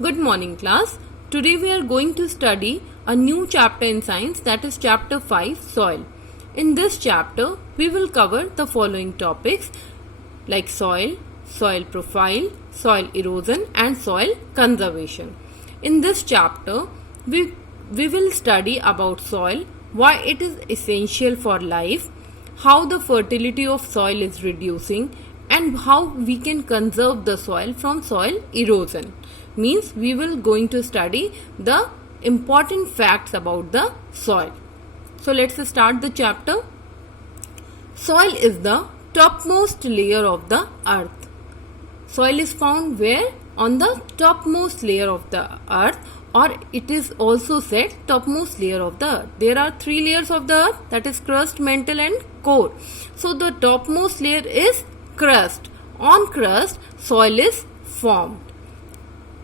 Good morning, class. Today we are going to study a new chapter in science, that is chapter 5, soil. In this chapter, we will cover the following topics like soil, soil profile, soil erosion and soil conservation. In this chapter, we will study about soil, why it is essential for life, how the fertility of soil is reducing, and how we can conserve the soil from soil erosion. Means we will going to study the important facts about the soil. So let's start the chapter. Soil is the topmost layer of the earth. Soil is found where? On the topmost layer of the earth, or it is also said topmost layer of the earth. There are three layers of the earth, that is crust, mantle and core. So the topmost layer is crust. On crust, soil is formed.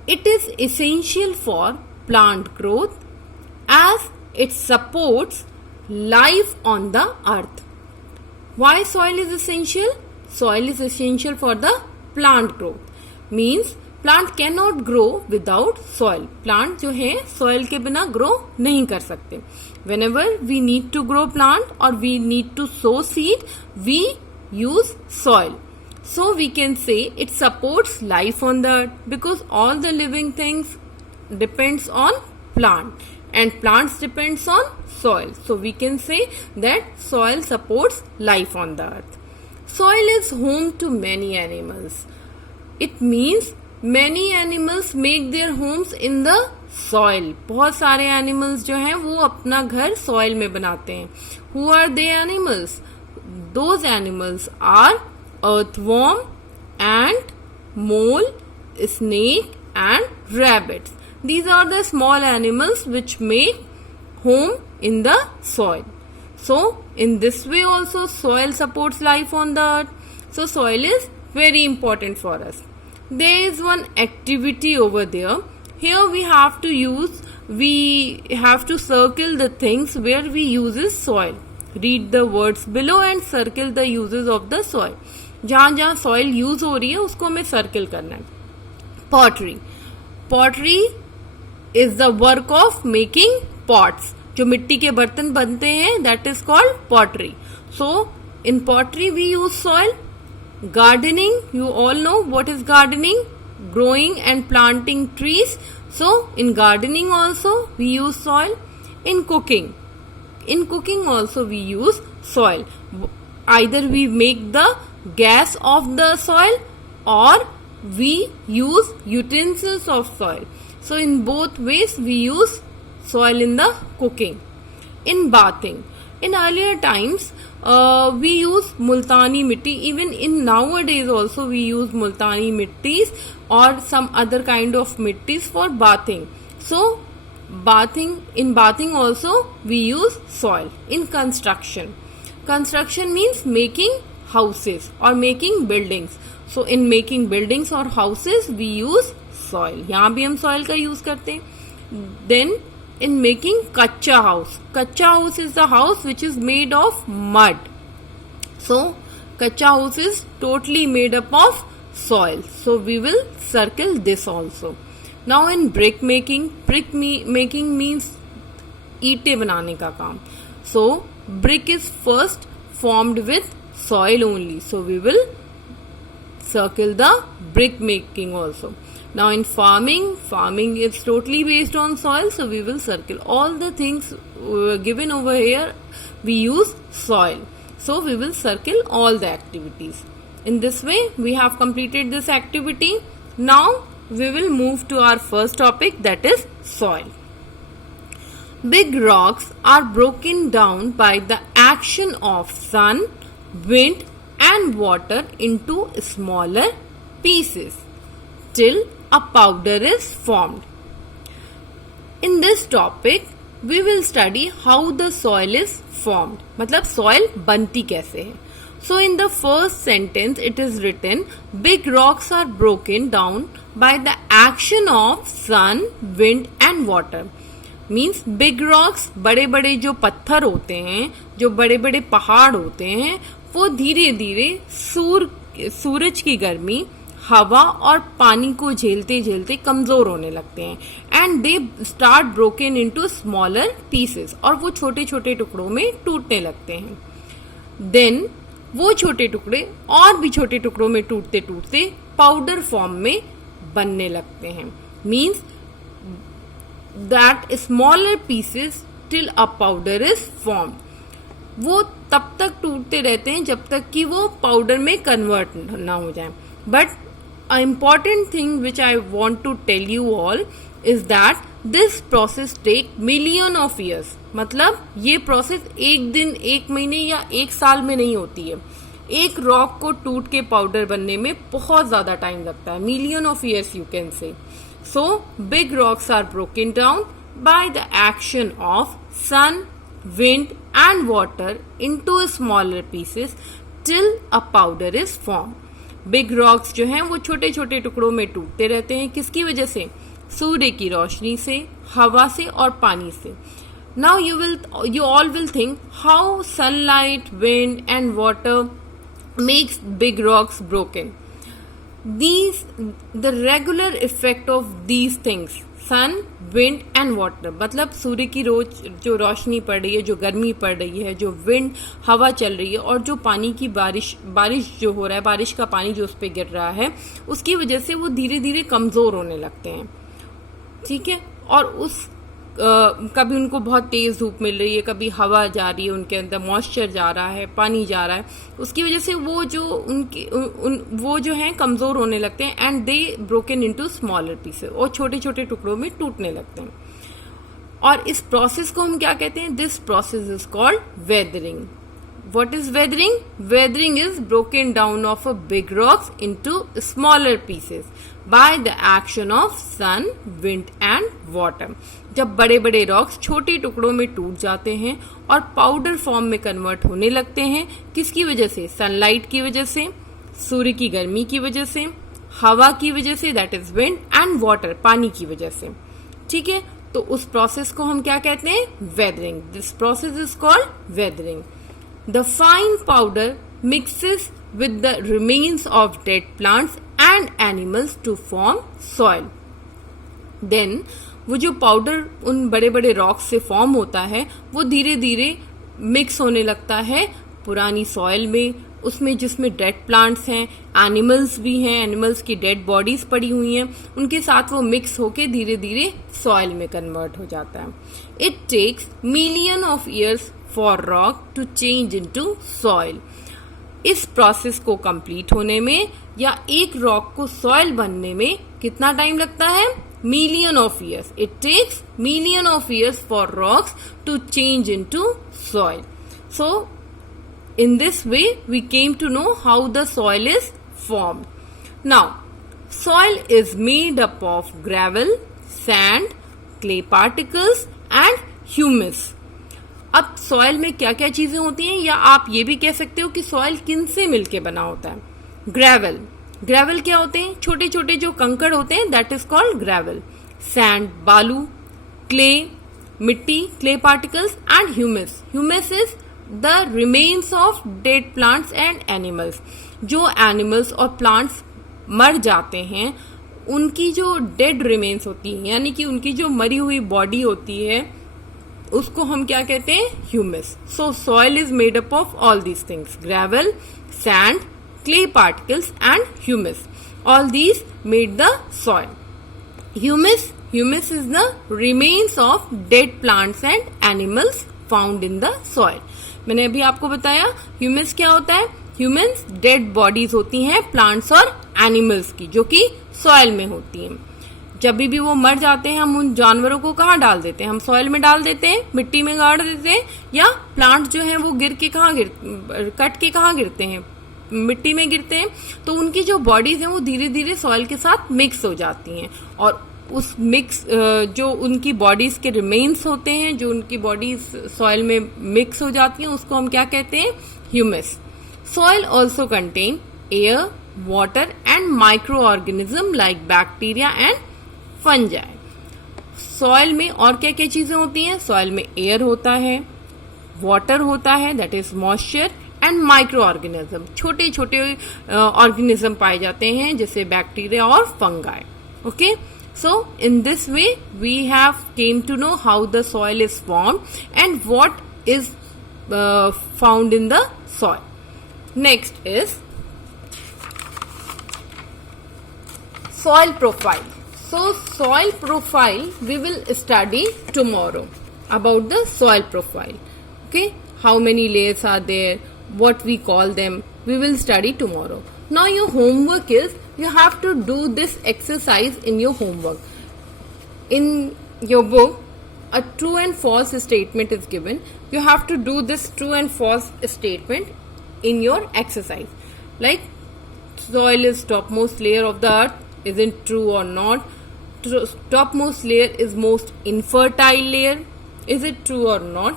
It is essential for plant growth as it supports life on the earth. Why soil is essential? Soil is essential for the plant growth. Means plant cannot grow without soil. Plant जो है soil के बिना grow नहीं कर सकते. Whenever we need to grow plant or we need to sow seed, we use soil. So we can say it supports life on the earth because all the living things depends on plant and plants depends on soil. So we can say that soil supports life on the earth. Soil is home to many animals. It means many animals make their homes in the soil. बहुत सारे animals जो हैं वो अपना घर soil में बनाते हैं. Who are they animals? Those animals are earthworm, ant, mole, snake and rabbits. These are the small animals which make home in the soil. So in this way also soil supports life on the earth. So soil is very important for us. There is one activity over there. Here we have to circle the things where we use soil. Read the words below and circle the uses of the soil. जहाँ जहाँ soil use हो रही है उसको हमें circle करना है. Pottery. Pottery is the work of making pots. जो मिट्टी के बर्तन बनते हैं that is called pottery. So in pottery we use soil. Gardening, you all know what is gardening. Growing and planting trees. So in gardening also we use soil. In cooking also we use soil. Either we make the gas of the soil or we use utensils of soil. So in both ways we use soil in the cooking. In bathing, in earlier times we use multani mitti. Even in nowadays also we use multani mittis or some other kind of mittis for bathing. So in bathing also we use soil. In construction means making houses or making buildings. So in making buildings or houses we use soil. यहाँ भी हम soil का use करते हैं. Then in making कच्चा house is the house which is made of mud. So कच्चा house is totally made up of soil. So we will circle this also. Now in brick making means ईंटें बनाने का काम. So brick is first formed with soil only. So we will circle the brick making also. Now in farming is totally based on soil. So we will circle all the things given over here. We use soil. So we will circle all the activities. In this way we have completed this activity. Now we will move to our first topic, that is soil. Big rocks are broken down by the action of sun, wind and water into smaller pieces till a powder is formed. In this topic we will study how the soil is formed. मतलब soil बनती कैसे है. So in the first sentence it is written, big rocks are broken down by the action of sun, wind and water. Means big rocks, बड़े बड़े जो पत्थर होते हैं, जो बड़े बड़े पहाड़ होते हैं, वो धीरे धीरे सूरज की गर्मी, हवा और पानी को झेलते झेलते कमजोर होने लगते हैं and they start broken into smaller pieces, और वो छोटे छोटे टुकड़ों में टूटने लगते हैं। देन वो छोटे टुकड़े और भी छोटे टुकड़ों में टूटते टूटते पाउडर फॉर्म में बनने लगते हैं। Means that smaller pieces till a powder is form. वो तब तक टूटते रहते हैं जब तक कि वो पाउडर में कन्वर्ट ना हो जाए। But a important thing which I want to tell you all is that this process take million of years. मतलब ये प्रोसेस एक दिन, एक महीने या एक साल में नहीं होती है। एक रॉक को टूट के पाउडर बनने में बहुत ज्यादा टाइम लगता है, million of years you can say. So big rocks are broken down by the action of sun, wind and water into smaller pieces till a powder is formed. Big rocks जो हैं वो छोटे छोटे टुकड़ों में टूटते रहते हैं। किसकी वजह से? सूर्य की रोशनी से, हवा से और पानी से। Now you all will think how sunlight, wind and water makes big rocks broken. The regular effect of these things, sun, wind and water, मतलब सूर्य की रोज जो रोशनी पड़ रही है, जो गर्मी पड़ रही है, जो विंड हवा चल रही है, और जो पानी की बारिश जो हो रहा है, बारिश का पानी जो उस पर गिर रहा है, उसकी वजह से वो धीरे धीरे कमजोर होने लगते हैं। ठीक है। और कभी उनको बहुत तेज धूप मिल रही है, कभी हवा जा रही है, उनके अंदर मॉइस्चर जा रहा है, पानी जा रहा है, उसकी वजह से वो जो हैं कमजोर होने लगते हैं and they broken into smaller pieces, और छोटे छोटे टुकड़ों में टूटने लगते हैं। और इस प्रोसेस को हम क्या कहते हैं? This process is called weathering. What is weathering? Weathering is broken down of a big rocks into smaller pieces by the action of sun, wind and water. जब बड़े बड़े रॉक्स छोटे टुकड़ों में टूट जाते हैं और पाउडर फॉर्म में कन्वर्ट होने लगते हैं, किसकी वजह से? सनलाइट की वजह से, सूर्य की गर्मी की वजह से, हवा की वजह से, that is wind, and water, पानी की वजह से। ठीक है। तो उस प्रोसेस को हम क्या कहते हैं? Weathering. This process is called weathering. The fine powder mixes with the remains of dead plants and animals to form soil. Then वो जो पाउडर उन बड़े बड़े रॉक्स से फॉर्म होता है वो धीरे धीरे मिक्स होने लगता है पुरानी सॉइल में, उसमें जिसमें डेड प्लांट्स हैं, एनिमल्स भी हैं, एनिमल्स की डेड बॉडीज पड़ी हुई हैं, उनके साथ वो मिक्स होके धीरे धीरे सॉइल में कन्वर्ट हो जाता है। It takes million of years for rock to change into soil. इस प्रोसेस को कंप्लीट होने में या एक रॉक को सॉइल बनने में कितना टाइम लगता है? Million of years. It takes million of years for rocks to change into soil. So in this way we came to know how the soil is formed. Now soil is made up of gravel, sand, clay particles and humus. अब सॉइल में क्या क्या चीजें होती हैं, या आप ये भी कह सकते हो कि सॉइल किन से मिलके बना होता है? ग्रेवल। ग्रेवल क्या होते हैं? छोटे छोटे जो कंकड़ होते हैं, that is called gravel. Sand, बालू, क्ले, मिट्टी, clay particles, and humus. Humus is the remains of dead plants and animals. जो एनिमल्स और प्लांट्स मर जाते हैं उनकी जो डेड रिमेन्स होती है, यानी कि उनकी जो मरी हुई बॉडी होती है, उसको हम क्या कहते हैं? ह्यूमस। सो soil is made up of all these things, gravel, sand, clay particles and humus. All these made the soil. Humus is the remains of dead plants and animals found in the soil. मैंने अभी आपको बताया ह्यूमस क्या होता है। Humans dead bodies होती हैं प्लांट्स और एनिमल्स की, जो कि सॉइल में होती हैं। जब भी वो मर जाते हैं हम उन जानवरों को कहाँ डाल देते हैं? हम सॉइल में डाल देते हैं, मिट्टी में गाड़ देते हैं, या प्लांट जो है वो कट के कहाँ गिरते हैं? मिट्टी में गिरते हैं। तो उनकी जो बॉडीज हैं वो धीरे धीरे सॉइल के साथ मिक्स हो जाती हैं, और उस मिक्स जो उनकी बॉडीज के रिमेन्स होते हैं, जो उनकी बॉडीज सॉइल में मिक्स हो जाती हैं, उसको हम क्या कहते हैं? Humus. Soil also contain air, water and micro organism like bacteria and fungi. Soil में और क्या क्या चीजें होती हैं? सॉइल में एयर होता है, वाटर होता है, that is moisture, and micro organism, छोटे छोटे ऑर्गेनिज्म पाए जाते हैं जैसे बैक्टीरिया और fungi. Okay, so in this way we have came to know how the soil is formed and what is found in the soil. Next is soil profile. So soil profile we will study tomorrow about the soil profile. Okay, how many layers are there, what we call them, we will study tomorrow. Now your homework is you have to do this exercise in your homework. In your book, a true and false statement is given. You have to do this true and false statement in your exercise. Like, soil is topmost layer of the earth. Isn't true or not? Topmost layer is most infertile layer. Is it true or not?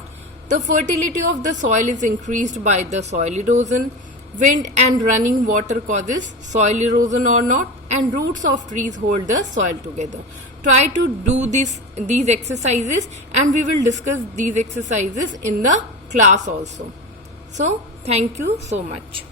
The fertility of the soil is increased by the soil erosion. Wind and running water causes soil erosion or not, and roots of trees hold the soil together. Try to do these exercises, and we will discuss these exercises in the class also. So thank you so much.